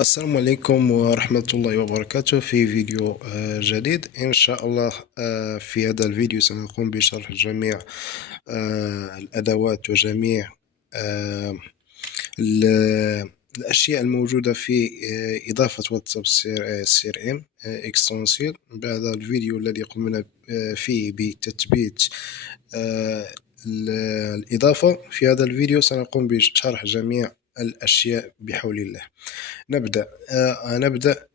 السلام عليكم ورحمة الله وبركاته في فيديو جديد إن شاء الله. في هذا الفيديو سنقوم بشرح جميع الأدوات وجميع آه، الأشياء الموجودة في إضافة واتساب CRM إكستنسيل. بعد الفيديو الذي قمنا فيه بتثبيت آه، الإضافة، في هذا الفيديو سنقوم بشرح جميع الأشياء بحول الله. نبدأ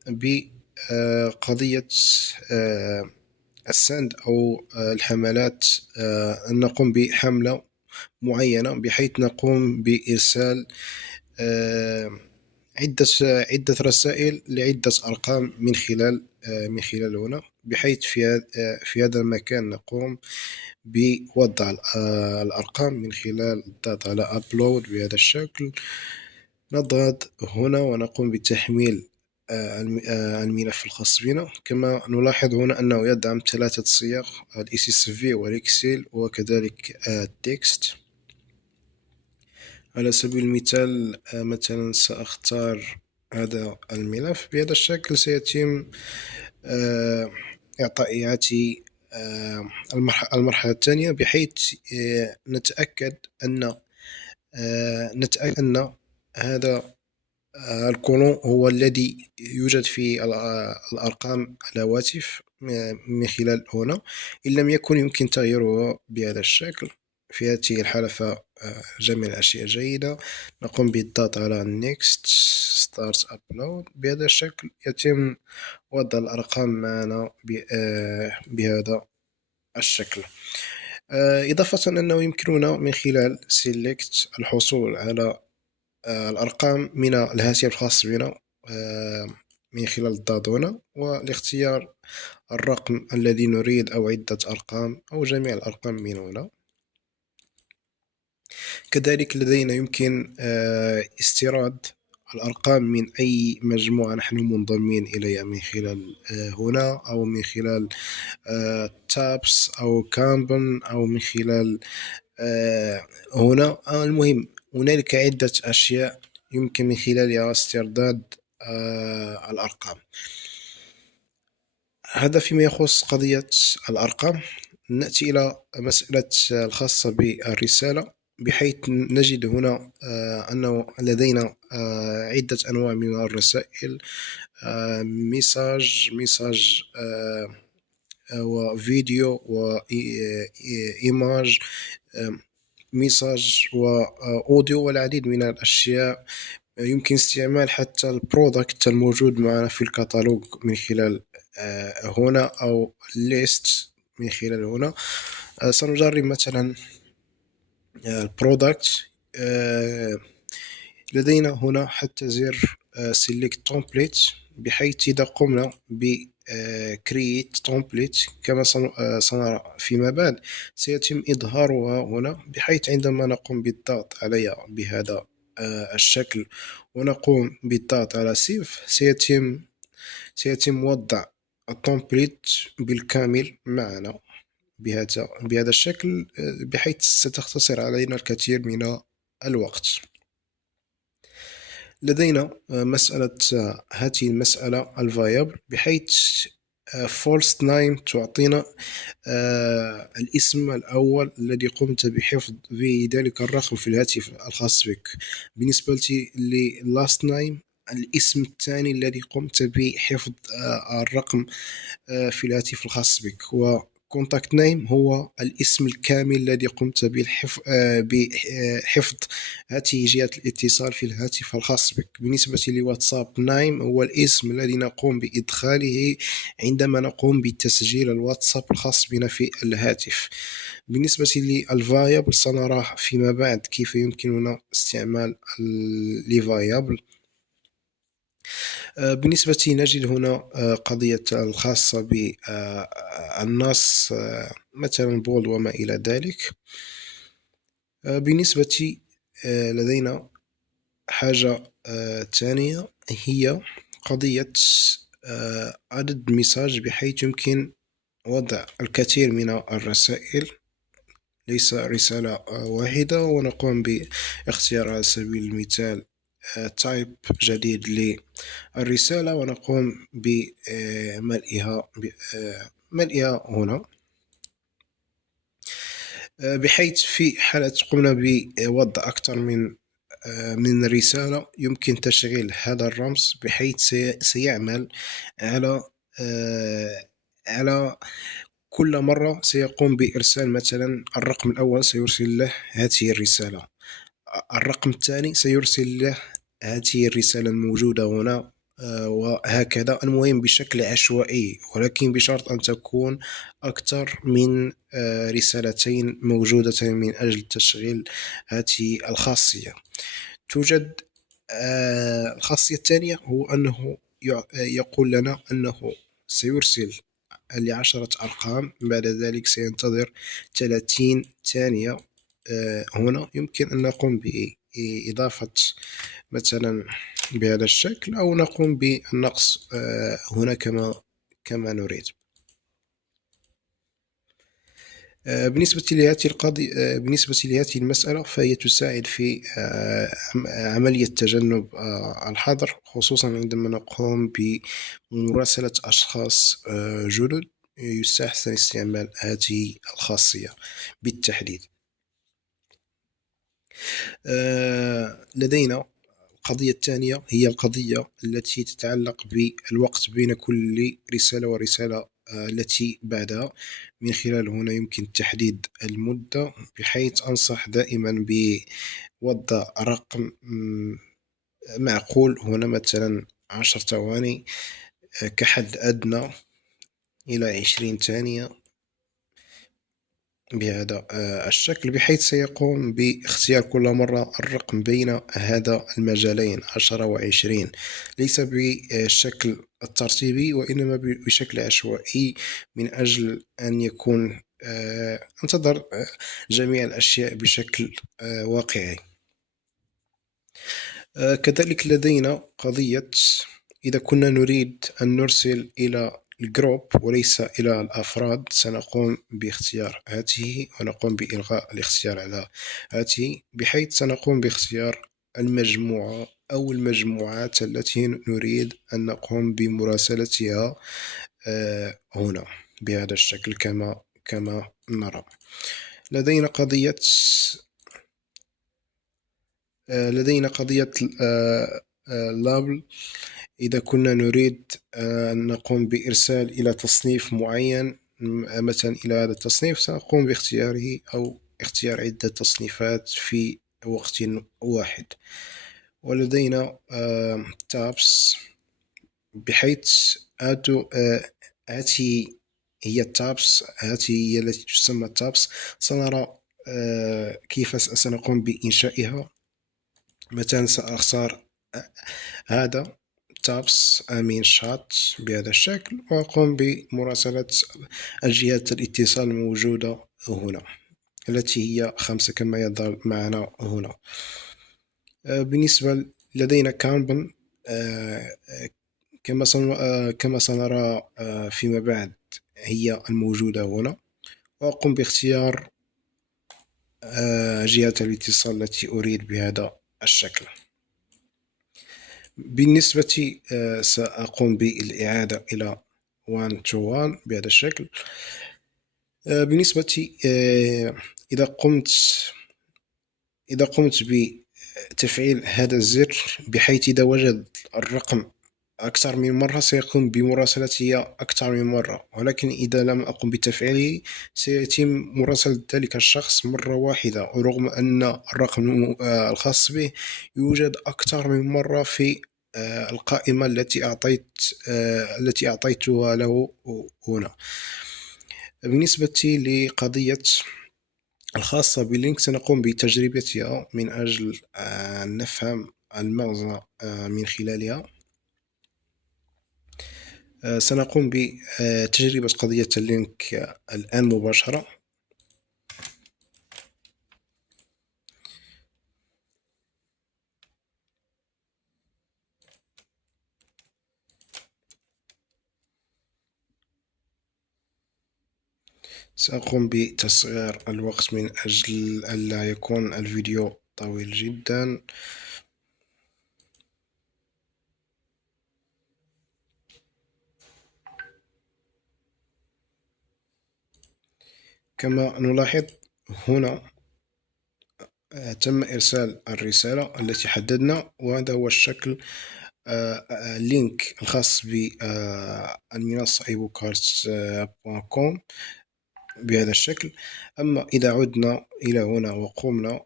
بقضية السند أو الحملات. أن نقوم بحملة معينة بحيث نقوم بإرسال آه، عدة رسائل لعدة أرقام من خلال هنا، بحيث في هذا المكان نقوم بوضع الأرقام من خلال الضغط على أبلود بهذا الشكل. نضغط هنا ونقوم بتحميل الملف الخاص بنا. كما نلاحظ هنا أنه يدعم 3 صيغ: الSSV والإكسل وكذلك التكست. على سبيل المثال مثلا سأختار هذا الملف بهذا الشكل. سيتم إعطائياتي المرحلة الثانية، بحيث نتأكد أن هذا الكولون هو الذي يوجد في الأرقام الهواتف من خلال هنا. إن لم يكن يمكن تغييره بهذا الشكل. في هذه الحالة فجميع الأشياء جيدة. نقوم بالضغط على Next Start Upload. بهذا الشكل يتم وضع الأرقام معنا بهذا الشكل. إضافة أنه يمكننا من خلال Select الحصول على الأرقام من الهاتف الخاص بنا من خلال الضغط هنا، والاختيار الرقم الذي نريد أو عدة أرقام أو جميع الأرقام من هنا. كذلك لدينا يمكن استيراد الأرقام من أي مجموعة نحن منضمين إليها من خلال هنا، أو من خلال تابس أو كامبن، أو من خلال هنا. المهم هنالك عدة أشياء يمكن من خلالها استرداد الأرقام. هذا فيما يخص قضية الأرقام. نأتي إلى مسألة الخاصة بالرسالة، بحيث نجد هنا أنه لدينا عدة أنواع من الرسائل: ميساج وفيديو وإيماج، ميساج وأوديو، والعديد من الأشياء. يمكن استعمال حتى البرودكت الموجود معنا في الكتالوج من خلال هنا، أو ليست من خلال هنا. سنجرب مثلا البرودكت. لدينا هنا حتى زر select template، بحيث إذا قمنا ب create template كما سنرى فيما بعد سيتم إظهارها هنا، بحيث عندما نقوم بالضغط عليها بهذا الشكل ونقوم بالضغط على سيف سيتم وضع التمبليت بالكامل معنا بهذا الشكل، بحيث ستختصر علينا الكثير من الوقت. لدينا مسألة هذه المسألة الفاريبل، بحيث false name تعطينا الاسم الأول الذي قمت بحفظ به ذلك الرقم في الهاتف الخاص بك. بالنسبة ل last name الاسم الثاني الذي قمت بحفظ الرقم في الهاتف الخاص بك. و contact name هو الاسم الكامل الذي قمت بحفظ هذه جهة الاتصال في الهاتف الخاص بك. بالنسبة لواتساب نايم هو الاسم الذي نقوم بإدخاله عندما نقوم بتسجيل الواتساب الخاص بنا في الهاتف. بالنسبة للفاريبل سنرى فيما بعد كيف يمكننا استعمال الفاريبل. بالنسبة نجد هنا قضية الخاصة بالنص، مثلا بول وما إلى ذلك. بالنسبة لدينا حاجة ثانية، هي قضية عدد مساج، بحيث يمكن وضع الكثير من الرسائل، ليس رسالة واحدة. ونقوم باختيار على سبيل المثال تايب جديد للرسالة ونقوم بملئها ملئها هنا، بحيث في حالة قمنا بوضع أكثر من رسالة يمكن تشغيل هذا الرمز، بحيث سيعمل على على كل مرة سيقوم بإرسال مثلا الرقم الأول سيرسل له هذه الرسالة، الرقم الثاني سيرسل له هذه الرسالة الموجودة هنا، وهكذا. المهم بشكل عشوائي، ولكن بشرط أن تكون أكثر من رسالتين موجودتين من أجل تشغيل هذه الخاصية. توجد الخاصية الثانية، هو أنه يقول لنا أنه سيرسل ل10 أرقام، بعد ذلك سينتظر 30 ثانية. هنا يمكن أن نقوم بإضافة مثلا بهذا الشكل، أو نقوم بالنقص هنا كما نريد. بالنسبة لهذه المسألة، فهي تساعد في عملية تجنب الحظر، خصوصا عندما نقوم بمراسلة أشخاص جدد. يستحسن استعمال هذه الخاصية بالتحديد. لدينا القضية الثانية، هي القضية التي تتعلق بالوقت بين كل رسالة ورسالة التي بعدها. من خلال هنا يمكن تحديد المدة، بحيث أنصح دائما بوضع رقم معقول هنا، مثلا 10 ثواني كحد أدنى، إلى 20 ثانية بهذا الشكل، بحيث سيقوم باختيار كل مرة الرقم بين هذا المجالين 10 و20، ليس بالشكل الترتيبي وإنما بشكل عشوائي، من أجل أن يكون أن تظهر جميع الأشياء بشكل واقعي. كذلك لدينا قضية، إذا كنا نريد أن نرسل إلى الجروب وليس إلى الأفراد، سنقوم باختيار هذه ونقوم بإلغاء الاختيار على هذه، بحيث سنقوم باختيار المجموعة أو المجموعات التي نريد أن نقوم بمراسلتها هنا بهذا الشكل كما نرى. لدينا قضية لابل. إذا كنا نريد أن نقوم بإرسال إلى تصنيف معين، مثلا إلى هذا التصنيف، سنقوم باختياره أو اختيار عدة تصنيفات في وقت واحد. ولدينا تابس، بحيث هذه هي التابس، هذه هي التي تسمى تابس. سنرى كيف سنقوم بإنشائها. مثلا سأختار هذا تابس أمين شات بهذا الشكل، وأقوم بمراسلة الجهات الاتصال الموجودة هنا، التي هي 5 كما يظهر معنا هنا. بالنسبة لدينا كامبن، كما سنرى فيما بعد، هي الموجودة هنا، وأقوم باختيار جهة الاتصال التي أريد بهذا الشكل. بالنسبة سأقوم بالإعادة إلى 1 to 1 بهذا الشكل. بالنسبة إذا قمت بتفعيل هذا الزر، بحيث إذا وجد الرقم أكثر من مرة سيقوم بمراسلته أكثر من مرة، ولكن إذا لم أقم بتفعيله سيتم مراسلة ذلك الشخص مرة واحدة، رغم أن الرقم الخاص به يوجد أكثر من مرة في القائمة التي أعطيتها له هنا. بالنسبة لقضية الخاصة باللينك، سنقوم بتجربتها من أجل أن نفهم المغزى من خلالها. سنقوم بتجربة قضية اللينك الآن مباشرة. سأقوم بتصغير الوقت من أجل ألا يكون الفيديو طويل جدا. كما نلاحظ هنا تم إرسال الرسالة التي حددنا، وهذا هو الشكل اللينك الخاص بالمنصة iBookart.com بهذا الشكل. أما إذا عدنا إلى هنا وقمنا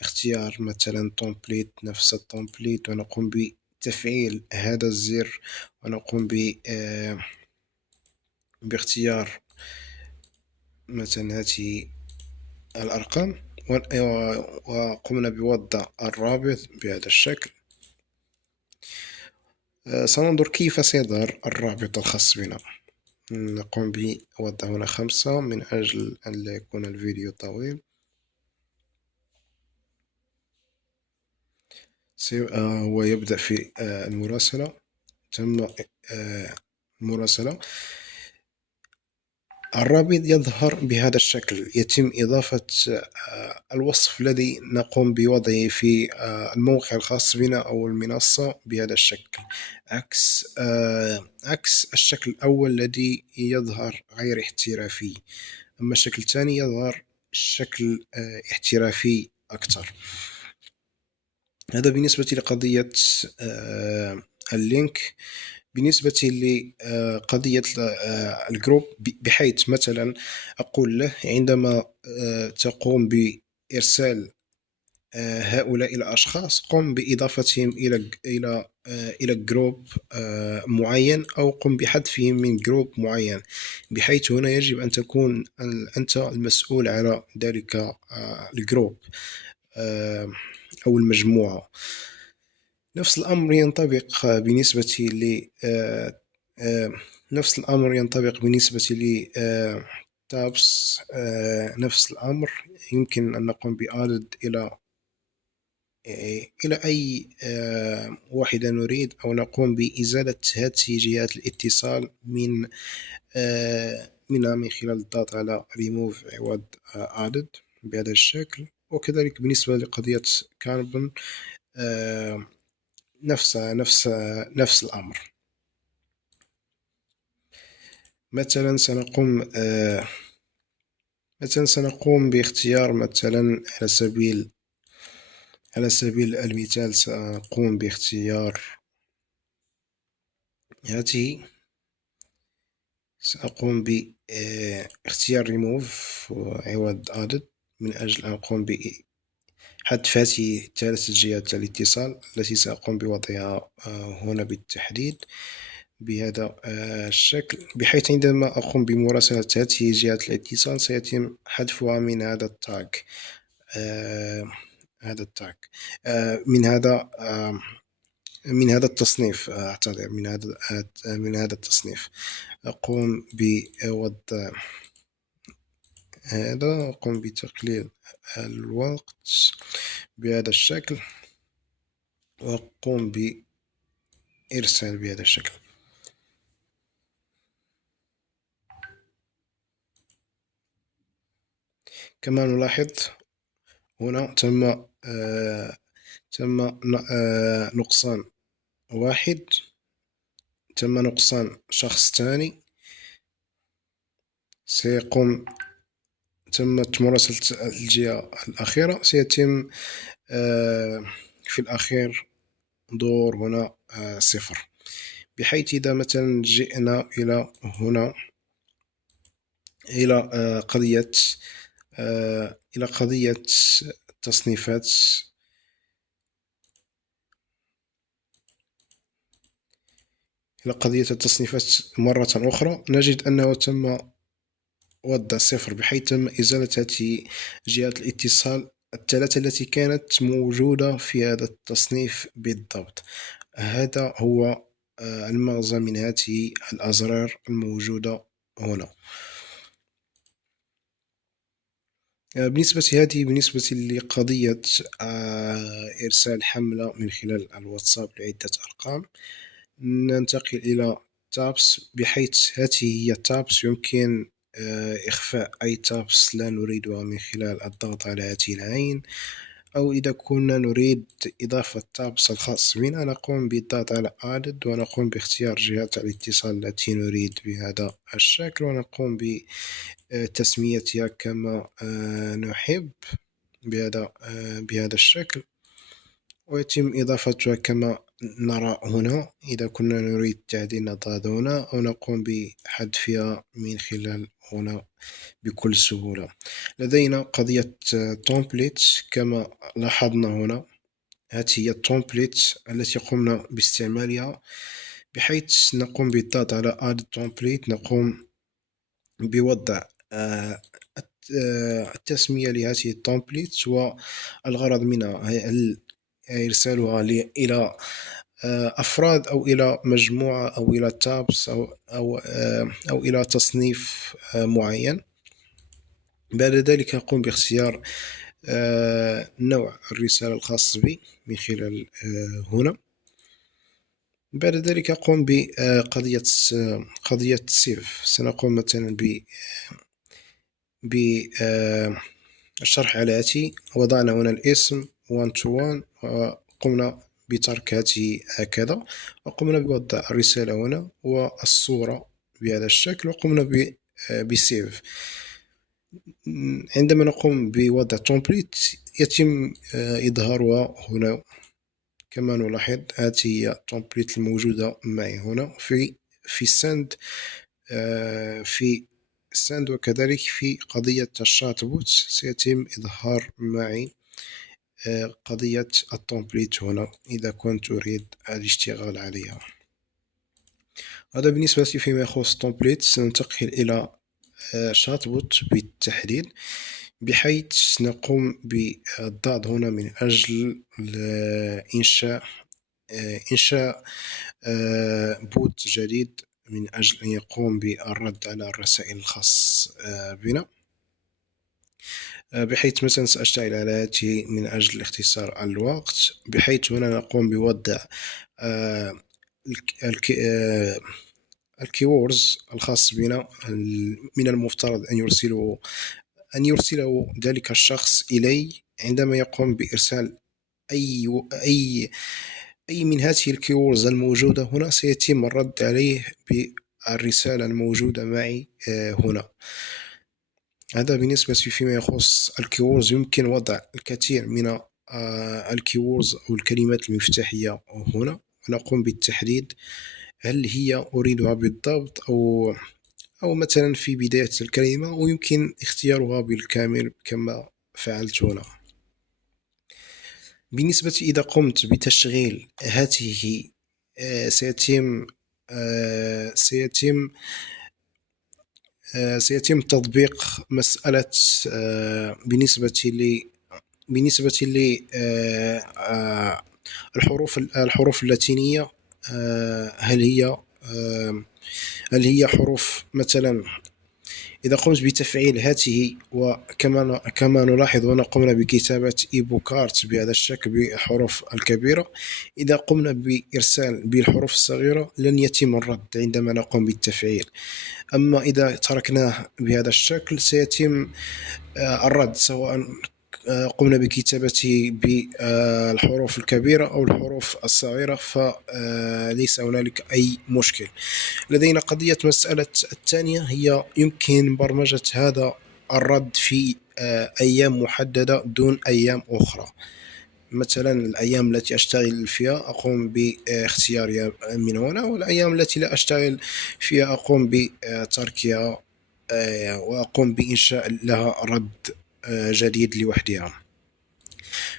باختيار مثلا تومبليت، نفس التومبليت، ونقوم بتفعيل هذا الزر، ونقوم باختيار مثلا هذه الأرقام، وقمنا بوضع الرابط بهذا الشكل. سننظر كيف سيظهر الرابط الخاص بنا. نقوم بوضع هنا 5 من أجل أن لا يكون الفيديو طويل. هو يبدأ في المراسلة. تم المراسلة. الرابط يظهر بهذا الشكل. يتم إضافة الوصف الذي نقوم بوضعه في الموقع الخاص بنا أو المنصة بهذا الشكل، عكس الشكل الأول الذي يظهر غير احترافي. أما الشكل الثاني يظهر شكل احترافي أكثر. هذا بالنسبة لقضية اللينك. بالنسبة لقضية الجروب، بحيث مثلا أقول له عندما تقوم بإرسال هؤلاء الأشخاص، قم بإضافتهم إلى جروب معين، أو قم بحذفهم من جروب معين، بحيث هنا يجب أن تكون أنت المسؤول على ذلك الجروب أو المجموعة. نفس الأمر ينطبق بالنسبة ل نفس الأمر ينطبق بالنسبة ل تابس. نفس الأمر يمكن أن نقوم بآدد إلى أي واحدة نريد، أو نقوم بإزالة هذه جهات الاتصال منها من خلال الضغط على remove عوض added بهذا الشكل. وكذلك بالنسبة لقضية كاربون، نفس الأمر. مثلا سنقوم باختيار، مثلا على سبيل المثال سأقوم باختيار هذه. سأقوم باختيار remove عوض added من أجل أن أقوم بحذف هذه ثلاثة جهات الاتصال التي سأقوم بوضعها هنا بالتحديد بهذا الشكل، بحيث عندما أقوم بمراسلة هذه جهات الاتصال سيتم حذفها من هذا التاج، من هذا التصنيف. أعتذر، من هذا التصنيف. أقوم بوضع هذا، أقوم بتقليل الوقت بهذا الشكل، وأقوم بإرسال بهذا الشكل. كما نلاحظ هنا تم نقصان واحد، تم نقصان شخص ثاني. تمت مراسلة الجهة الأخيرة. سيتم في الأخير دور هنا 0، بحيث إذا مثلا جئنا إلى هنا إلى قضية التصنيفات، مرة أخرى، نجد أنه تم وضع 0، بحيث تم إزالة هذه جهات الاتصال الثلاثة التي كانت موجودة في هذا التصنيف بالضبط. هذا هو المغزى من هذه الأزرار الموجودة هنا. بالنسبة لقضية إرسال حملة من خلال الواتساب لعدة أرقام، ننتقل إلى تابس، بحيث هذه هي تابس يمكن إخفاء أي تابس لا نريدها من خلال الضغط على هذه العين، أو إذا كنا نريد إضافة تابس الخاص بنا، نقوم بالضغط على added ونقوم باختيار جهة الاتصال التي نريد بهذا الشكل، ونقوم بتسميتها كما نحب بهذا الشكل، ويتم إضافتها كما نرى هنا. إذا كنا نريد تعديل نضغط هنا أو نقوم بحذفها من خلال هنا بكل سهولة. لدينا قضية template كما لاحظنا هنا. هذه هي التومبليت التي قمنا باستعمالها، بحيث نقوم بالضغط على add template، نقوم بوضع التسمية لهذه التومبليت، والغرض منها هل إرسالها إلى أفراد أو إلى مجموعة أو إلى تابس أو إلى تصنيف معين. بعد ذلك أقوم باختيار نوع الرسالة الخاص بي من خلال هنا. بعد ذلك أقوم بقضية سيف. سنقوم مثلا بالشرح على آتي. وضعنا هنا الاسم 1 to 1 وقمنا بترك هذه هكذا، وقمنا بوضع الرسالة هنا والصورة بهذا الشكل، وقمنا بسيف. عندما نقوم بوضع تومبليت يتم إظهارها هنا كما نلاحظ. هذه هي التومبليت الموجودة معي هنا في سند وكذلك في قضية الشات بوت سيتم إظهار معي قضية التومبليت هنا إذا كنت أريد الاشتغال عليها. هذا بالنسبة فيما يخص التومبليت. سننتقل إلى شات بوت بالتحديد، بحيث نقوم بالضغط هنا من أجل إنشاء بوت جديد من أجل أن يقوم بالرد على الرسائل الخاص بنا. بحيث مثلا سأشتغل على هذه من أجل اختصار الوقت، بحيث هنا نقوم بوضع الكيوردز الخاص بنا. من المفترض أن يرسله ذلك الشخص إلي عندما يقوم بإرسال أي من هذه الكيوردز الموجودة هنا، سيتم الرد عليه بالرسالة الموجودة معي هنا. هذا بالنسبة فيما يخص الكيوردز. يمكن وضع الكثير من الكيوردز أو الكلمات المفتاحية هنا، ونقوم بالتحديد هل هي أريدها بالضبط أو مثلا في بداية الكلمة، ويمكن اختيارها بالكامل كما فعلت هنا. بالنسبة إذا قمت بتشغيل هذه سيتم تطبيق مسألة بالنسبة الحروف اللاتينية. هل هي حروف مثلا إذا قمت بتفعيل هذه، وكما نلاحظ هنا قمنا بكتابة إيبوكارت بهذا الشكل بالحروف الكبيرة. إذا قمنا بإرسال بالحروف الصغيرة لن يتم الرد عندما نقوم بالتفعيل. أما إذا تركناه بهذا الشكل سيتم الرد، سواء قمنا بكتابته بالحروف الكبيرة أو الحروف الصغيرة، فليس هنالك أي مشكل. لدينا قضية مسألة الثانية، هي يمكن برمجة هذا الرد في أيام محددة دون أيام أخرى. مثلا الأيام التي أشتغل فيها أقوم باختيارها من هنا، والأيام التي لا أشتغل فيها أقوم بتركها وأقوم بإنشاء لها رد جديد لوحدها.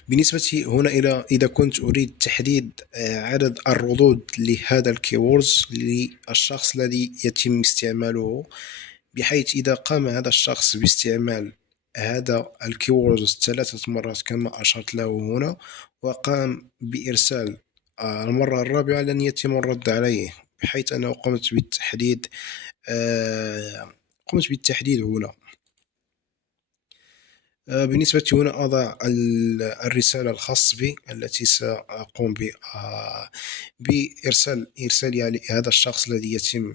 بالنسبة هنا إذا كنت أريد تحديد عدد الردود لهذا الكيوردز للشخص الذي يتم استعماله، بحيث إذا قام هذا الشخص باستعمال هذا الكيوردز 3 مرات كما أشرت له هنا، وقام بإرسال المرة الرابعة، لن يتم الرد عليه، بحيث أنه قمت بالتحديد هنا. بالنسبة هنا أضع الرسالة الخاص بي التي سأقوم بإرسالها لهذا الشخص الذي يتم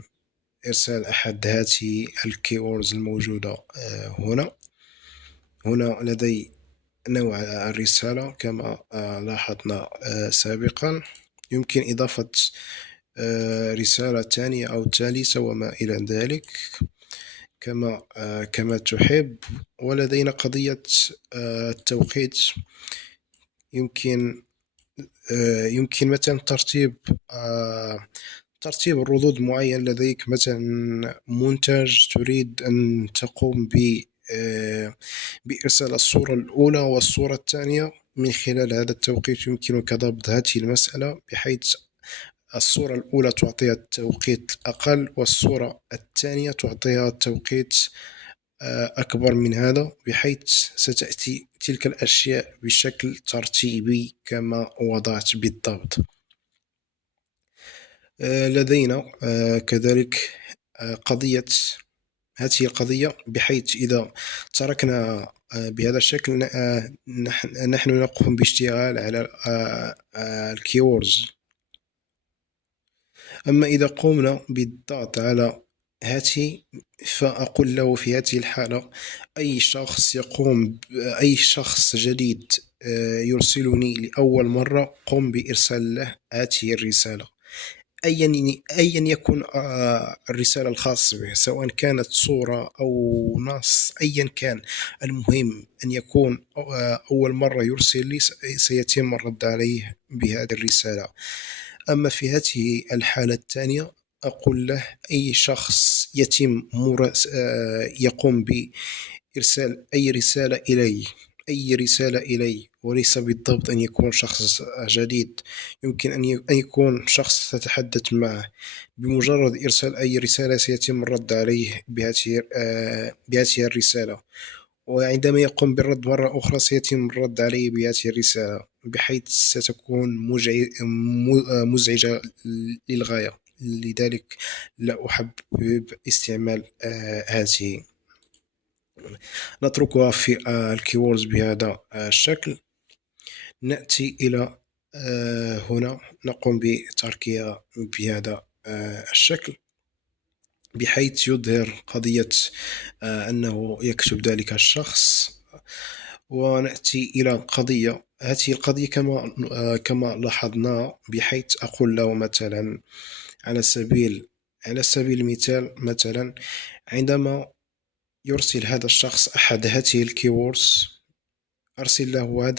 إرسال أحد هذه الكيوردز الموجودة هنا. لدي نوع الرسالة كما لاحظنا سابقا. يمكن إضافة رسالة ثانية أو ثالثة وما إلى ذلك، كما تحب. ولدينا قضية التوقيت. يمكن يمكن مثلا ترتيب الردود معين لديك. مثلا منتج تريد أن تقوم بإرسال الصورة الأولى والصورة الثانية من خلال هذا التوقيت. يمكنك ضبط هذه المسألة بحيث الصورة الأولى تعطيها التوقيت أقل، والصورة الثانية تعطيها التوقيت أكبر من هذا، بحيث ستأتي تلك الأشياء بشكل ترتيبي كما وضعت بالضبط. لدينا كذلك قضية هذه القضية، بحيث إذا تركنا بهذا الشكل نحن نقوم باشتغال على الكيوردز. أما إذا قمنا بالضغط على هذه، فأقول له في هذه الحالة أي شخص جديد يرسلني لأول مرة، قم بإرسال له هذه الرسالة، أيا يكن الرسالة الخاصة به، سواء كانت صورة أو نص أيا كان. المهم أن يكون أول مرة يرسل لي سيتم الرد عليه بهذه الرسالة. أما في هذه الحالة الثانية، أقول له أي شخص يقوم بإرسال أي رسالة إلي، وليس بالضبط أن يكون شخص جديد، يمكن أن يكون شخص تتحدث معه. بمجرد إرسال أي رسالة سيتم الرد عليه بهذه الرسالة، وعندما يقوم بالرد مرة أخرى سيتم الرد عليه بهذه الرسالة، بحيث ستكون مزعجة للغاية. لذلك لا أحبب استعمال هذه. نتركها في الكيوردز بهذا الشكل. نأتي إلى هنا، نقوم بتركها بهذا الشكل، بحيث يظهر قضية أنه يكتب ذلك الشخص. ونأتي إلى هذه القضية كما لاحظنا، بحيث أقول له مثلا على سبيل المثال، مثلا عندما يرسل هذا الشخص أحد هذه الكيوردز، أرسل له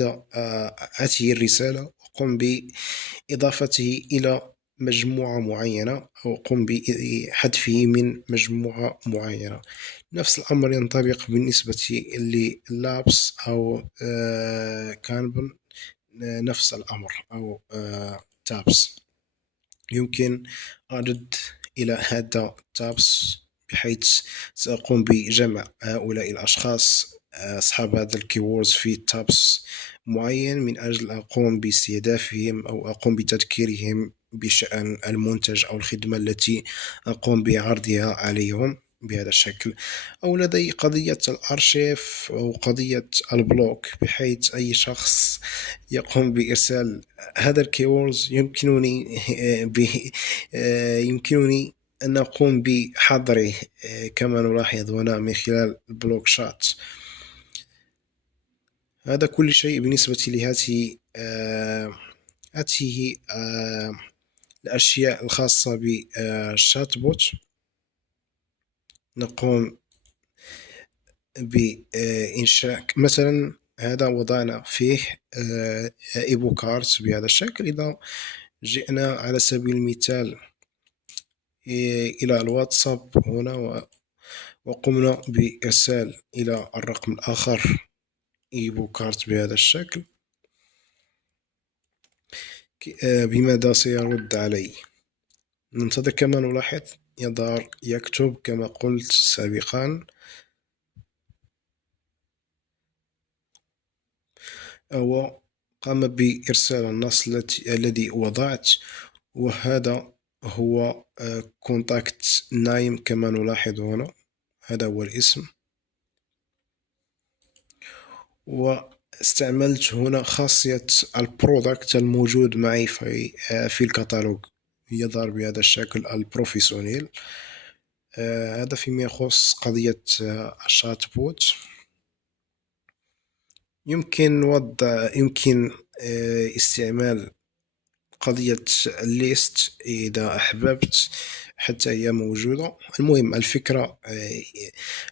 هذه الرسالة، وقم بإضافته إلى مجموعة معينة، أو قم بحذفه من مجموعة معينة. نفس الأمر ينطبق بالنسبة للابس أو كانبن. نفس الأمر، أو تابس. يمكن أرد إلى هذا تابس، بحيث سأقوم بجمع هؤلاء الأشخاص أصحاب هذا الكيوردز في تابس معين، من أجل أقوم باستهدافهم أو أقوم بتذكيرهم بشأن المنتج أو الخدمة التي أقوم بعرضها عليهم بهذا الشكل. أو لدي قضية الأرشيف أو قضية البلوك، بحيث أي شخص يقوم بإرسال هذا الكيوردز يمكنني أن أقوم بحظره، كما نلاحظ هنا من خلال البلوك شات. هذا كل شيء بالنسبة لهذه الأشياء الخاصة بالشات بوت. نقوم بإنشاء مثلا، هذا وضعنا فيه إيبو كارت بهذا الشكل. إذا جئنا على سبيل المثال إلى الواتساب هنا، وقمنا بإرسال إلى الرقم الآخر إيبو كارت بهذا الشكل، بماذا سيرد علي؟ ننتظر. كما نلاحظ يظهر يكتب كما قلت سابقا، أو قام بإرسال النص الذي وضعت، وهذا هو كونتاكت نايم كما نلاحظ هنا. هذا هو الاسم، واستعملت هنا خاصية البرودكت الموجود معي في الكتالوج، يظهر بهذا الشكل البروفيسيونيل. هذا فيما يخص قضية الشات بوت. يمكن استعمال قضية الليست إذا أحببت، حتى هي موجودة. المهم الفكرة،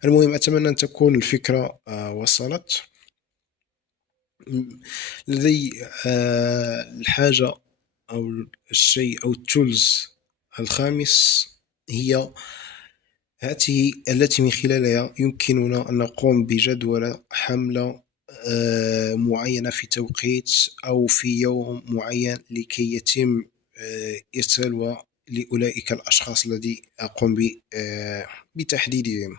المهم أتمنى أن تكون الفكرة وصلت. م- لدي الحاجة أو الشيء أو التولز الخامس، هي هذه التي من خلالها يمكننا أن نقوم بجدول حملة معينة في توقيت أو في يوم معين، لكي يتم إرسالها لأولئك الأشخاص الذي أقوم بتحديدهم.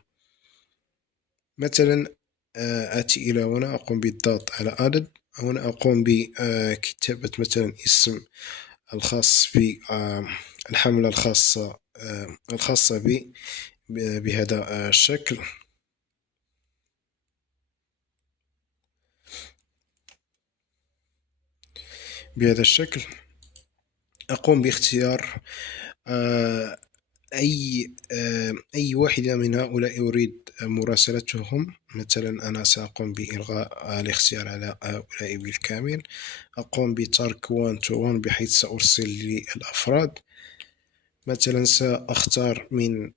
مثلا آتي إلى هنا، أقوم بالضغط على added. هنا أقوم بكتابة مثلا اسم الخاص بالحملة الخاصة بي بهذا الشكل. بهذا الشكل أقوم باختيار آه، أي واحدة من هؤلاء أريد مراسلتهم. مثلا أنا سأقوم بإلغاء الاختيار على هؤلاء بالكامل. أقوم بترك one to one، بحيث سأرسل للأفراد. مثلا سأختار من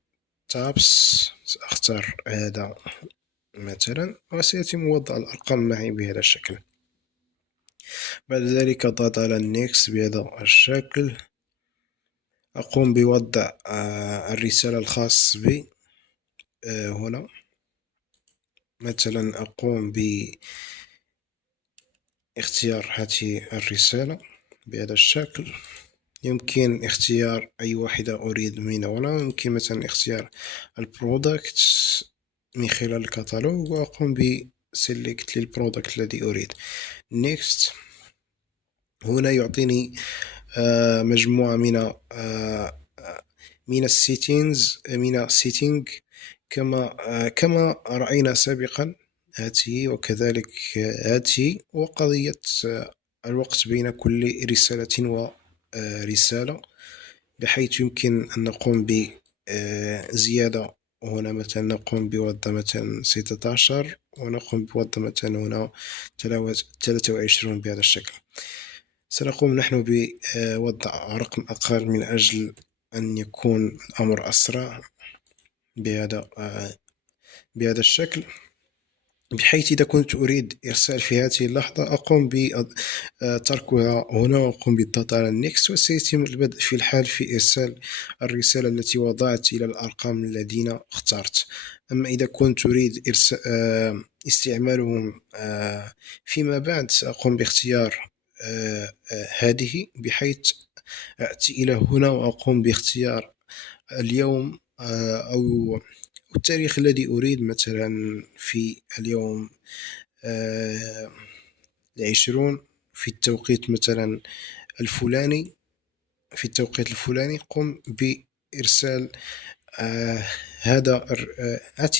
تابس، سأختار هذا مثلا، وسيتم وضع الأرقام معي بهذا الشكل. بعد ذلك أضغط على النيكست بهذا الشكل. أقوم بوضع الرسالة الخاص بي هنا. مثلا أقوم باختيار هذه الرسالة بهذا الشكل. يمكن اختيار أي واحدة أريد من هنا. يمكن مثلا اختيار البرودكت من خلال الكتالوج، وأقوم بسلكت للبرودكت الذي أريد. next. هنا يعطيني مجموعة من السيتينجز، من سيتينج، كما رأينا سابقا. هذه وكذلك هذه، وقضية الوقت بين كل رسالة ورسالة، بحيث يمكن أن نقوم بزيادة. هنا مثلا نقوم بوضع مثلا 16، ونقوم بوضع مثلا هنا 23 بهذا الشكل. سنقوم نحن بوضع رقم أقل من أجل أن يكون الأمر أسرع بهذا الشكل، بحيث إذا كنت أريد إرسال في هذه اللحظة أقوم بتركها هنا، وأقوم بالضغط على النيكست، وسيتم البدء في الحال في إرسال الرسالة التي وضعت إلى الأرقام الذين اخترت. أما إذا كنت أريد استعمالهم فيما بعد، سأقوم باختيار هذه، بحيث أتي إلى هنا وأقوم باختيار اليوم أو التاريخ الذي أريد. مثلا في اليوم 20 في التوقيت مثلا الفلاني، في التوقيت الفلاني قم بإرسال هذه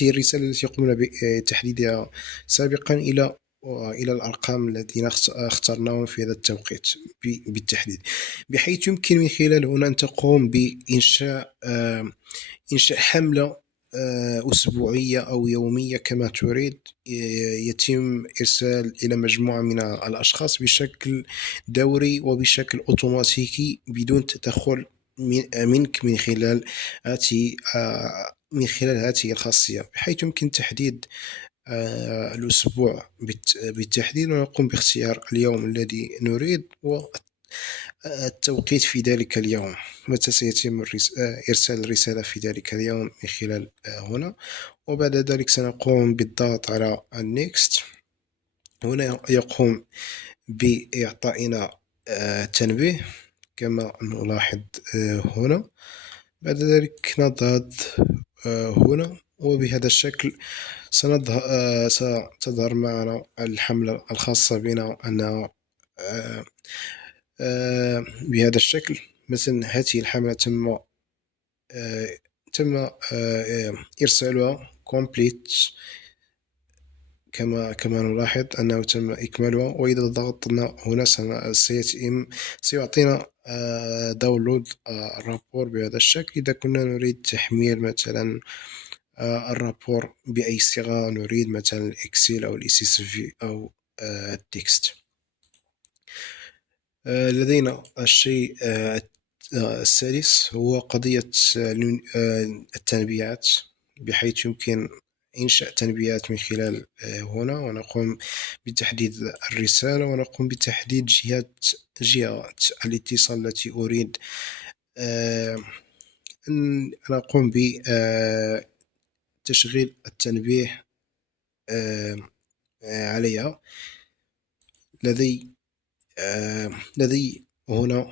الرسالة التي قمنا بتحديدها سابقا إلى الأرقام الذين اخترناهم في هذا التوقيت بالتحديد، بحيث يمكن من خلال هنا أن تقوم بإنشاء حملة أسبوعية أو يومية كما تريد. يتم إرسال إلى مجموعة من الأشخاص بشكل دوري وبشكل أوتوماتيكي، بدون تدخل منك من خلال هذه الخاصية، بحيث يمكن تحديد الأسبوع بالتحديد، ونقوم باختيار اليوم الذي نريد والتوقيت في ذلك اليوم، متى سيتم إرسال الرسالة في ذلك اليوم من خلال هنا. وبعد ذلك سنقوم بالضغط على النيكست. هنا يقوم بإعطائنا تنبيه كما نلاحظ هنا. بعد ذلك نضغط هنا، وبهذا الشكل ستظهر معنا الحملة الخاصة بنا أنها بهذا الشكل. مثلا هذه الحملة تم إرسالها complete، كما نلاحظ أنه تم إكمالها. وإذا ضغطنا هنا سيعطينا داونلود الرابور بهذا الشكل. إذا كنا نريد تحميل مثلا الرابور بأي صيغة نريد، مثلا الإكسل أو الإس إس في أو التكست. لدينا الشيء السادس هو قضية التنبيهات، بحيث يمكن إنشاء تنبيهات من خلال هنا، ونقوم بتحديد الرسالة، ونقوم بتحديد جهة الاتصال التي أريد آه، أن أقوم بتشغيل التنبيه آه، عليها. لدي لدي هنا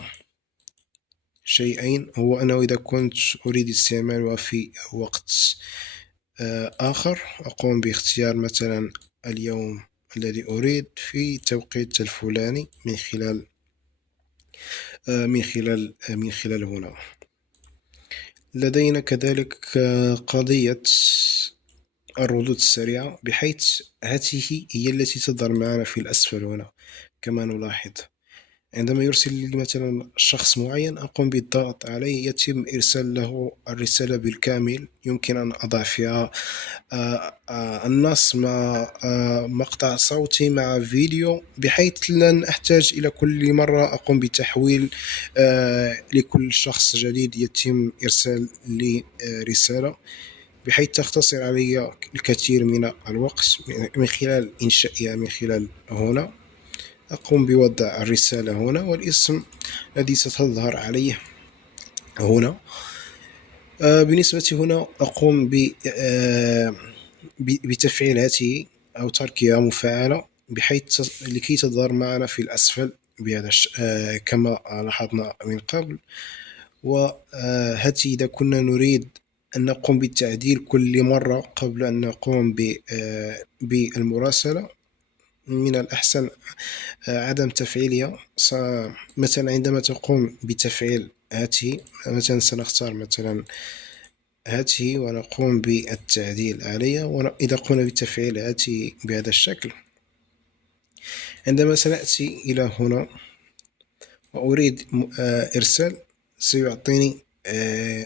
شيئين، هو أنه إذا كنت أريد استعمالها في وقت آخر، أقوم باختيار مثلا اليوم الذي أريد في التوقيت الفلاني من خلال هنا. لدينا كذلك قضية الردود السريعة، بحيث هذه هي التي تظهر معنا في الأسفل هنا. كما نلاحظ عندما يرسل لي مثلا شخص معين، أقوم بالضغط عليه، يتم إرسال له الرسالة بالكامل. يمكن أن أضع فيها النص مع مقطع صوتي مع فيديو، بحيث لن أحتاج إلى كل مرة أقوم بتحويل لكل شخص جديد يتم إرسال لي رسالة، بحيث تختصر علي الكثير من الوقت من خلال إنشائها من خلال هنا. أقوم بوضع الرسالة هنا والاسم الذي ستظهر عليه هنا. بالنسبة هنا أقوم بتفعيل هذه أو تركها مفعلة، بحيث لكي تظهر معنا في الأسفل بهذا كما لاحظنا من قبل. وهذه إذا كنا نريد أن نقوم بالتعديل كل مرة قبل أن نقوم بالمراسلة، من الأحسن عدم تفعيلها. مثلا عندما تقوم بتفعيل هذه، مثلا سنختار مثلا هذه ونقوم بالتعديل عليها. وإذا قمنا بتفعيل هذه بهذا الشكل، عندما سنأتي إلى هنا وأريد إرسال،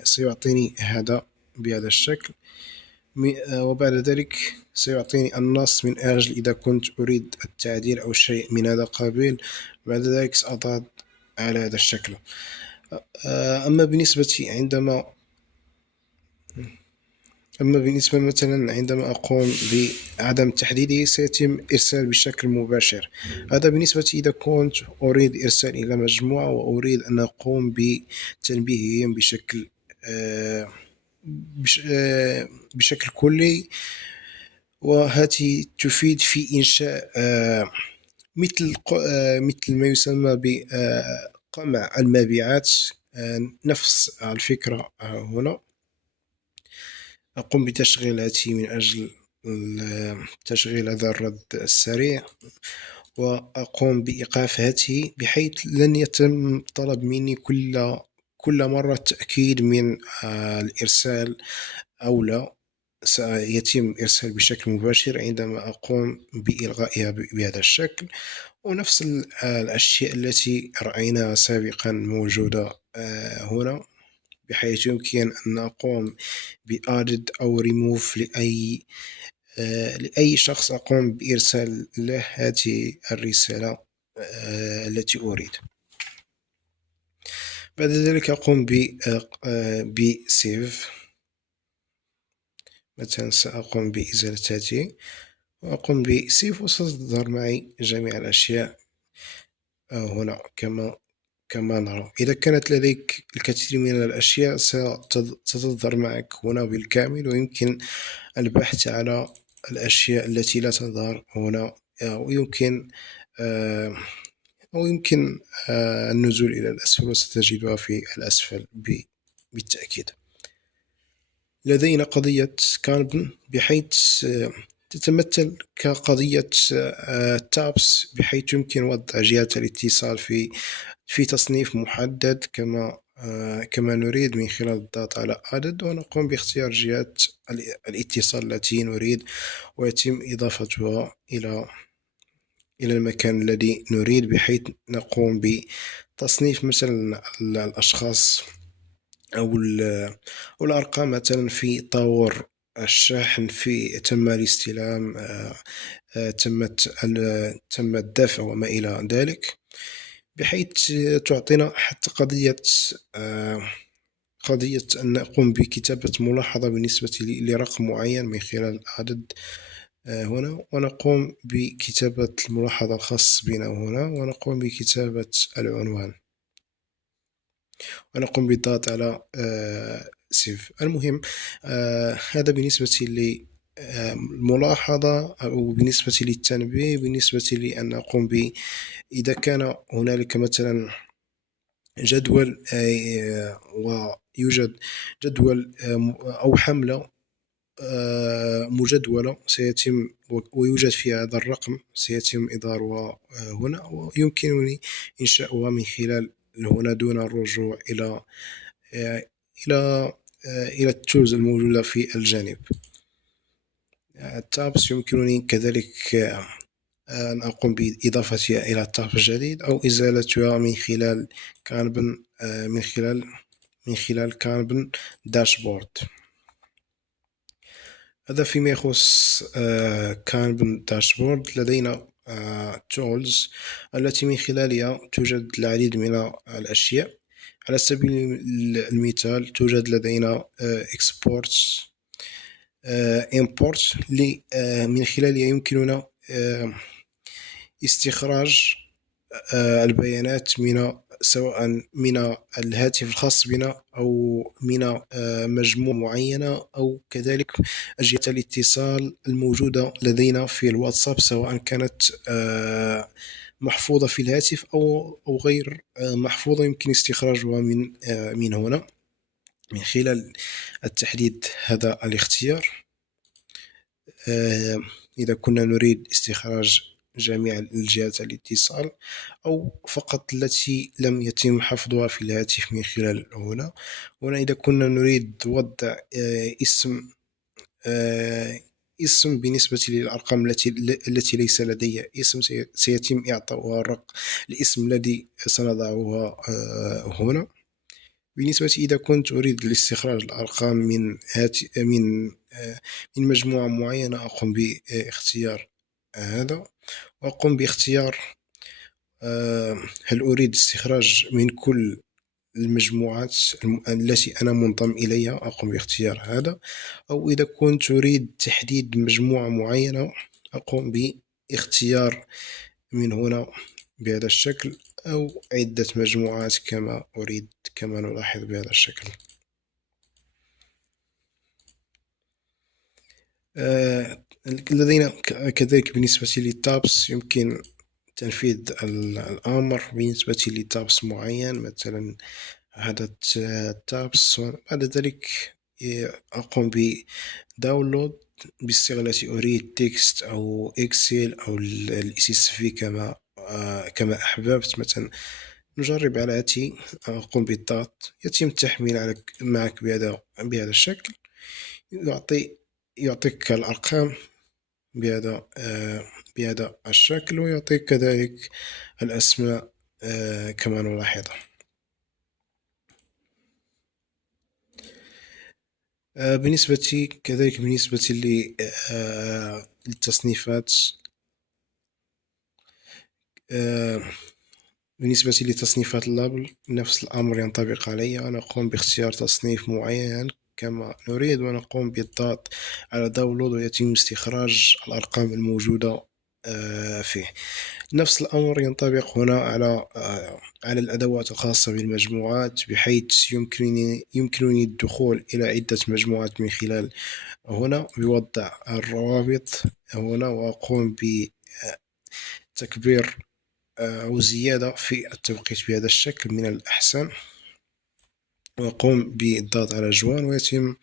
سيعطيني هذا بهذا الشكل. وبعد ذلك سيعطيني النص من أجل إذا كنت أريد التعديل أو شيء من هذا القبيل. بعد ذلك سأضغط على هذا الشكل. أما بالنسبة مثلا عندما أقوم بعدم تحديده، سيتم إرسال بشكل مباشر. هذا بالنسبة إذا كنت أريد إرسال إلى مجموعة وأريد أن أقوم بتنبيههم بشكل كلي. وهذه تفيد في إنشاء مثل ما يسمى بقمع المبيعات. نفس الفكرة هنا. أقوم بتشغيل هذه من أجل تشغيل هذا الرد السريع، وأقوم بإيقاف هذه، بحيث لن يتم طلب مني كل مرة تأكيد من الإرسال أو لا. سيتم إرسال بشكل مباشر عندما أقوم بإلغائها بهذا الشكل. ونفس الأشياء التي رأيناها سابقا موجودة هنا، بحيث يمكن أن أقوم بadded أو remove لأي شخص أقوم بإرسال له هذه الرسالة التي أريد. بعد ذلك أقوم بسيف. مثلا سأقوم بإزالة هذه وأقوم بسيف، وستظهر معي جميع الأشياء هنا كما نرى. إذا كانت لديك الكثير من الأشياء ستظهر معك هنا بالكامل، ويمكن البحث على الأشياء التي لا تظهر هنا، ويمكن النزول إلى الأسفل، وستجدها في الأسفل بالتأكيد. لدينا قضية كانبن، بحيث تتمثل كقضية تابس، بحيث يمكن وضع جهة الاتصال في تصنيف محدد كما نريد من خلال الضغط على added، ونقوم باختيار جهة الاتصال التي نريد، ويتم إضافتها إلى المكان الذي نريد، بحيث نقوم بتصنيف مثلا الأشخاص أو الأرقام مثلا في طور الشحن، في تم الاستلام، تم الدفع وما إلى ذلك، بحيث تعطينا حتى قضية أن نقوم بكتابة ملاحظة بالنسبة لرقم معين من خلال عدد هنا، ونقوم بكتابة الملاحظة الخاص بنا هنا، ونقوم بكتابة العنوان، ونقوم بالضغط على سيف. المهم هذا بالنسبة للملاحظة أو بالنسبة للتنبيه. بالنسبة لأن أقوم إذا كان هنالك مثلا جدول ويوجد جدول أو حملة مجدولة سيتم ويوجد فيها هذا الرقم سيتم إظهارها هنا، ويمكنني إنشاؤها من خلال هنا دون الرجوع إلى إلى التولز الموجودة في الجانب. التابس يمكنني كذلك أن أقوم بإضافتها إلى تاب جديد أو إزالتها من خلال كانبن داشبورد. هذا فيما يخص كانبن داشبورد. لدينا تولز التي من خلالها توجد العديد من الأشياء. على سبيل المثال توجد لدينا export import من خلالها يمكننا استخراج البيانات سواء من الهاتف الخاص بنا أو من مجموعة معينة، أو كذلك أجهزة الاتصال الموجودة لدينا في الواتساب، سواء كانت محفوظة في الهاتف أو غير محفوظة، يمكن استخراجها من هنا من خلال التحديد هذا الاختيار. إذا كنا نريد استخراج جميع الجهات الاتصال أو فقط التي لم يتم حفظها في الهاتف من خلال هنا. إذا كنا نريد وضع اسم بالنسبة للأرقام التي ليس لديها اسم، سيتم إعطاؤها الاسم الذي سنضعها هنا. بالنسبة إذا كنت أريد الاستخراج الأرقام من مجموعة معينة، أقوم باختيار هذا، وأقوم باختيار هل أريد استخراج من كل المجموعات التي أنا منضم إليها، أقوم باختيار هذا. أو إذا كنت أريد تحديد مجموعة معينة، أقوم باختيار من هنا بهذا الشكل، أو عدة مجموعات كما أريد، كما نلاحظ بهذا الشكل. لدينا كذلك بالنسبة للتابس يمكن تنفيذ الأمر بالنسبة لتابس معين، مثلا هذا التابس. بعد ذلك أقوم بداونلود باستغلال أريد تكست أو إكسل أو الإسيسفي كما أحببت. مثلا نجرب على هاتي، أقوم بالضغط، يتم التحميل معك بهذا الشكل، يعطيك الأرقام بهذا الشكل، ويعطيك كذلك الأسماء كما نلاحظ. كذلك بالنسبة للتصنيفات، بالنسبة لتصنيفات اللابل نفس الأمر ينطبق علي. أنا أقوم باختيار تصنيف معين كما نريد، ونقوم بالضغط على داونلود، ويتم استخراج الأرقام الموجودة فيه. نفس الأمر ينطبق هنا على الأدوات الخاصة بالمجموعات، بحيث يمكنني الدخول إلى عدة مجموعات من خلال هنا بوضع الروابط هنا، وأقوم بتكبير أو زيادة في التوقيت بهذا الشكل من الأحسن، وأقوم بالضغط على جوان، ويتم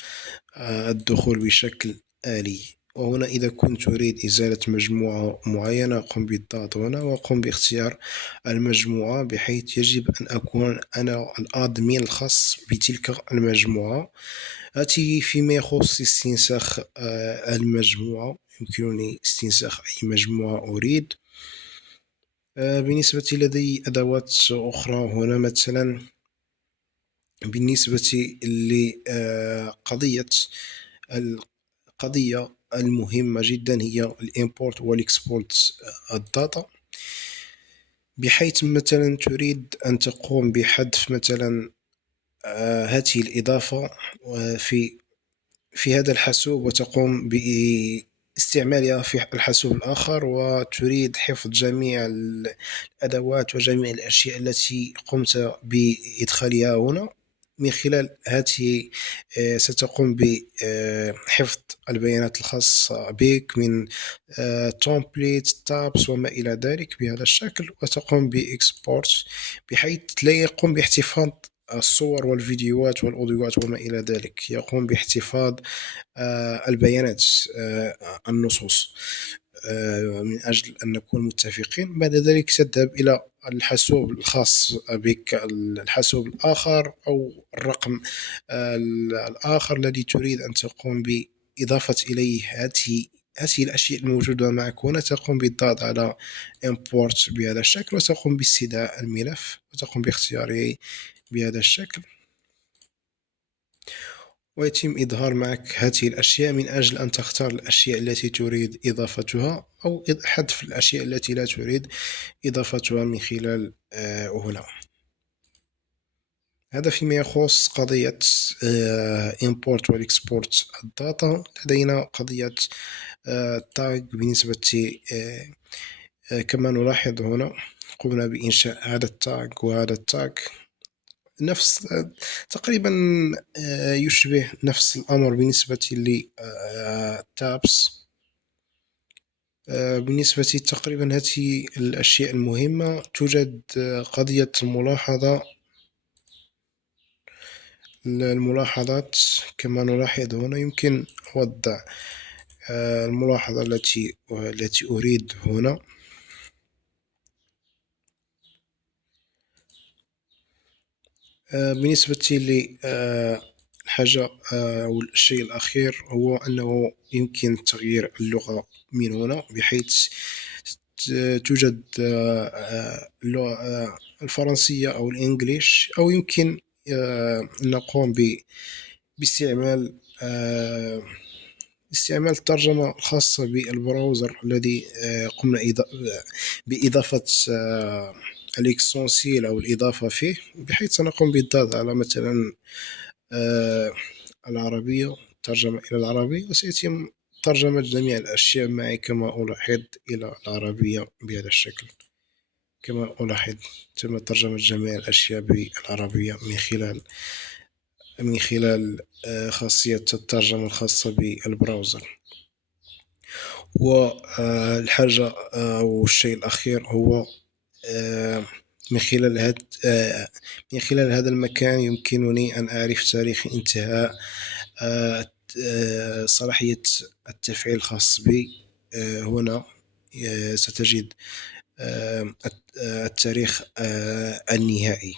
الدخول بشكل آلي. وهنا إذا كنت أريد إزالة مجموعة معينة، أقوم بالضغط هنا وأقوم باختيار المجموعة، بحيث يجب أن أكون أنا الأدمين الخاص بتلك المجموعة. هذه فيما يخص استنساخ المجموعة، يمكنني استنساخ أي مجموعة أريد. بالنسبة لدي أدوات أخرى هنا، مثلا بالنسبة لقضية المهمة جدا هي الإمبورت والإكسبورت الداتا، بحيث مثلا تريد أن تقوم بحذف مثلا هذه الإضافة في هذا الحاسوب، وتقوم باستعمالها في الحاسوب الآخر، وتريد حفظ جميع الأدوات وجميع الأشياء التي قمت بإدخالها هنا. من خلال هذه ستقوم بحفظ البيانات الخاصة بك من تمبليت تابس وما إلى ذلك بهذا الشكل، وتقوم بإكسبورت بحيث لا يقوم باحتفاظ الصور والفيديوهات والأوديوات وما إلى ذلك، يقوم باحتفاظ البيانات، النصوص، من أجل أن نكون متفقين. بعد ذلك تذهب إلى الحاسوب الخاص بك، الحاسوب الآخر أو الرقم الآخر الذي تريد أن تقوم بإضافة إليه هذه الأشياء الموجودة معك هنا. تقوم بالضغط على import بهذا الشكل، وتقوم باستدعاء الملف، وتقوم باختياره بهذا الشكل، ويتم إظهار معك هذه الأشياء من أجل أن تختار الأشياء التي تريد إضافتها أو حذف الأشياء التي لا تريد إضافتها من خلال هنا. هذا فيما يخص قضية import والإكسبورت الداتا. لدينا قضية tag. بالنسبة كما نلاحظ هنا، قمنا بإنشاء هذا التاج وهذا التاج، نفس تقريبا يشبه نفس الأمر بالنسبة للتابس. بالنسبة تقريبا هذه الأشياء المهمة، توجد قضية الملاحظات. كما نلاحظ هنا يمكن وضع الملاحظة التي أريد هنا. بالنسبة للحاجة أو الشيء الأخير، هو أنه يمكن تغيير اللغة من هنا، بحيث توجد اللغة الفرنسية أو الإنجليش، أو يمكن نقوم باستعمال الترجمة الخاصة بالبراوزر الذي قمنا بإضافة الإكستنسيل أو الإضافة فيه، بحيث سنقوم بالضغط على مثلا العربية، ترجمة إلى العربية، وسيتم ترجمة جميع الأشياء معي كما ألاحظ إلى العربية بهذا الشكل. كما ألاحظ تم ترجمة جميع الأشياء بالعربية من خلال خاصية الترجمة الخاصة بالبراوزر. والحاجة أو الشيء الأخير هو من خلال هذا المكان يمكنني أن أعرف تاريخ انتهاء صلاحية التفعيل الخاص بي. هنا ستجد التاريخ النهائي.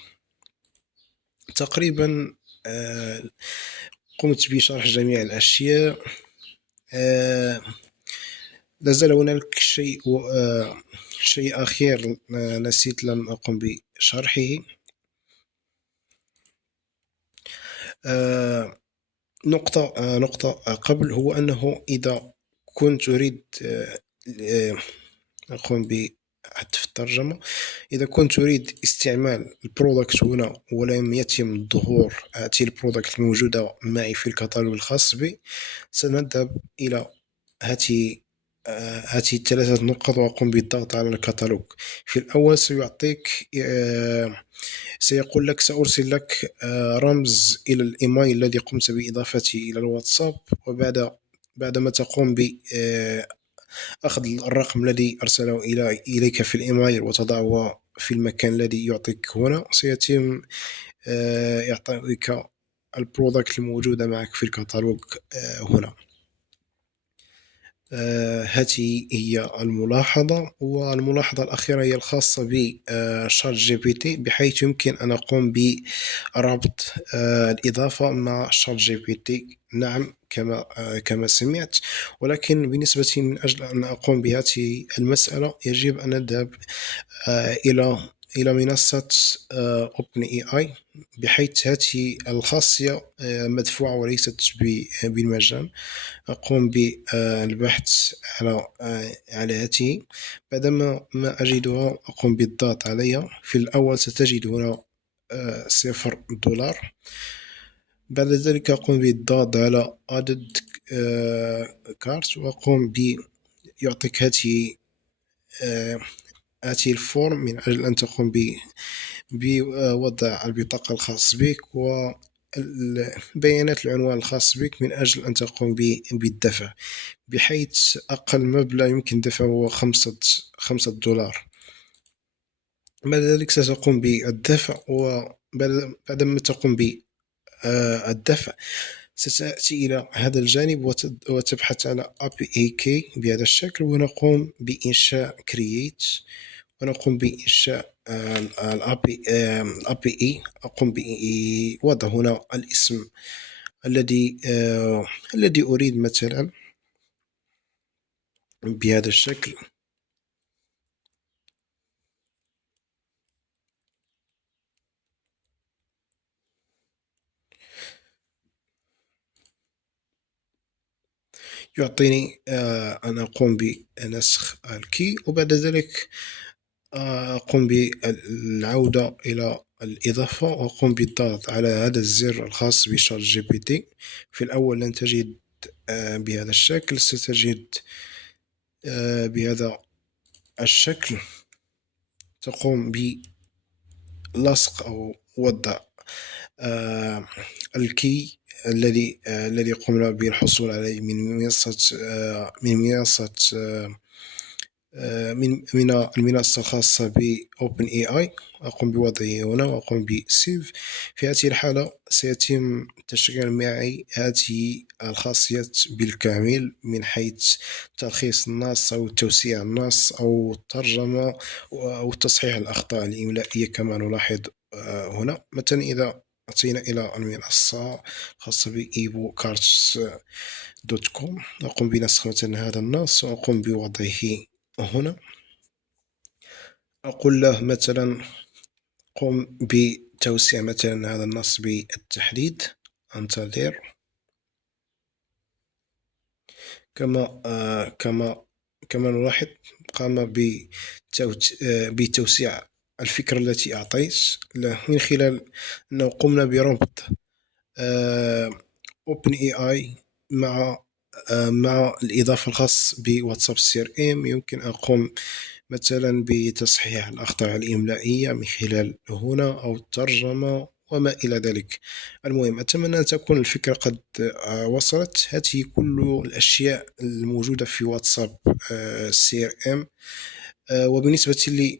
تقريبا قمت بشرح جميع الأشياء. لازال هناك شيء أخير نسيت لم أقم بشرحه. نقطة قبل، هو أنه إذا كنت أريد أقوم بحذف الترجمة، إذا كنت أريد استعمال البرودكت هنا ولم يتم ظهور هذه البرودكت الموجودة معي في الكتالوج الخاص بي، سنذهب إلى هذه الثلاثة نقط وأقوم بالضغط على الكتالوج. في الأول سيقول لك سأرسل لك رمز إلى الإيميل الذي قمت بإضافته إلى الواتساب، بعدما تقوم بأخذ الرقم الذي أرسله إليك في الإيميل وتضعه في المكان الذي يعطيك هنا، سيتم إعطائك البرودكت الموجودة معك في الكتالوج هنا. هذه هي الملاحظة. والملاحظة الأخيرة هي الخاصة بشات جي بي تي، بحيث يمكن أن أقوم بربط الإضافة مع شات جي بي تي. نعم، كما سمعت، ولكن بالنسبة من أجل أن أقوم بهذه المسألة يجب أن أذهب إلى إلى منصة OpenAI، بحيث هذه الخاصية مدفوعة وليست بالمجان. أقوم بالبحث على هذه. بعدما ما أجدها أقوم بالضغط عليها. في الأول ستجد هنا $0. بعد ذلك أقوم بالضغط على added cart، وأقوم يعطيك هذه الفورم من أجل أن تقوم بوضع البطاقة الخاص بك وبيانات العنوان الخاص بك من أجل أن تقوم بالدفع، بحيث أقل مبلغ يمكن دفعه هو $5. بعد ذلك ستقوم بالدفع، وبعدما تقوم بالدفع ستأتي إلى هذا الجانب وتبحث على APK بهذا الشكل، ونقوم بإنشاء Create، ونقوم بإنشاء API. أقوم بوضع هنا الاسم الذي أريد، مثلا بهذا الشكل. يعطيني أن أقوم بنسخ الكي، وبعد ذلك أقوم بالعودة إلى الإضافة، وأقوم بالضغط على هذا الزر الخاص بشات جي بي تي. في الأول لن تجد بهذا الشكل، ستجد بهذا الشكل. تقوم بلصق أو وضع الكي الذي قمنا بالحصول عليه من المنصة الخاصة ب OpenAI. أقوم بوضعه هنا وأقوم بسيف. في هذه الحالة سيتم تشغيل معي هذه الخاصيات بالكامل، من حيث تلخيص النص أو توسيع النص أو الترجمة أو تصحيح الأخطاء الإملائية كما نلاحظ هنا. مثلا إذا أتينا إلى المنصة الخاصة ب ebookcards.com، أقوم بنسخ مثلا هذا النص وأقوم بوضعه هنا. أقول له مثلا قم بتوسيع مثلا هذا النص بالتحديد انتظر. كما نلاحظ قام بتوسيع الفكرة التي أعطيت له من خلال أنه قمنا بربط OpenAI مع الإضافة الخاص بواتساب CRM. يمكن أن أقوم مثلا بتصحيح الأخطاء الإملائية من خلال هنا أو الترجمة وما إلى ذلك. المهم، أتمنى أن تكون الفكرة قد وصلت. هذه كل الأشياء الموجودة في واتساب CRM. وبالنسبة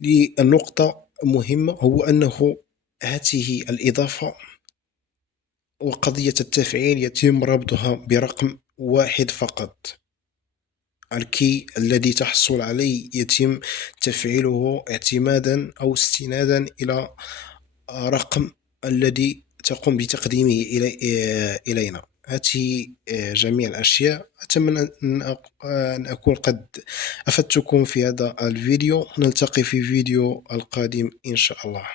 للنقطة مهمة، هو أنه هذه الإضافة وقضية التفعيل يتم ربطها برقم واحد فقط. الكي الذي تحصل عليه يتم تفعيله اعتمادا أو استنادا إلى رقم الذي تقوم بتقديمه إلينا. هذه جميع الأشياء. أتمنى أن أكون قد أفدتكم في هذا الفيديو. نلتقي في فيديو القادم إن شاء الله.